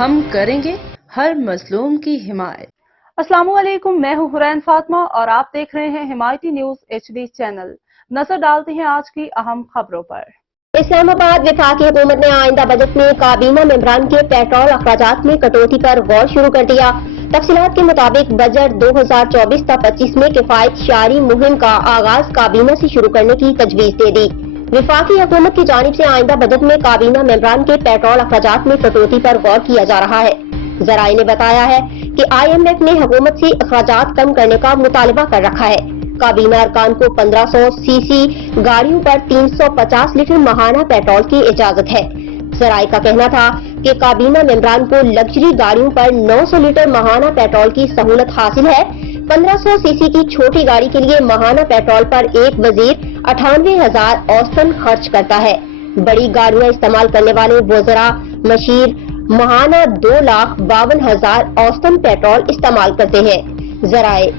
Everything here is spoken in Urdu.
ہم کریں گے ہر مظلوم کی حمایت۔ السلام علیکم، میں ہوں حرین فاطمہ اور آپ دیکھ رہے ہیں حمایتی نیوز HD چینل۔ نظر ڈالتے ہیں آج کی اہم خبروں پر۔ اسلام آباد وفاقی حکومت نے آئندہ بجٹ میں کابینہ ممبران کے پیٹرول اخراجات میں کٹوتی پر غور شروع کر دیا۔ تفصیلات کے مطابق بجٹ 2024 تا 25 میں کفایت شعاری مہم کا آغاز کابینہ سے شروع کرنے کی تجویز دے دی۔ وفاقی حکومت کی جانب سے آئندہ بجٹ میں کابینہ ممبران کے پیٹرول اخراجات میں کٹوتی پر غور کیا جا رہا ہے۔ ذرائع نے بتایا ہے کہ IMF نے حکومت سے اخراجات کم کرنے کا مطالبہ کر رکھا ہے۔ کابینہ ارکان کو 1500 cc گاڑیوں پر 350 لیٹر ماہانہ پیٹرول کی اجازت ہے۔ ذرائع کا کہنا تھا کہ کابینہ ممبران کو لگژری گاڑیوں پر 900 لیٹر ماہانہ پیٹرول کی سہولت حاصل ہے۔ 1500 cc کی چھوٹی گاڑی کے لیے ماہانہ پیٹرول پر ایک وزیر 98,000 اوسطاً خرچ کرتا ہے۔ بڑی گاڑیاں استعمال کرنے والے وزراء مشیر ماہانہ 2,52,000 اوسطاً پیٹرول استعمال کرتے ہیں۔ ذرائع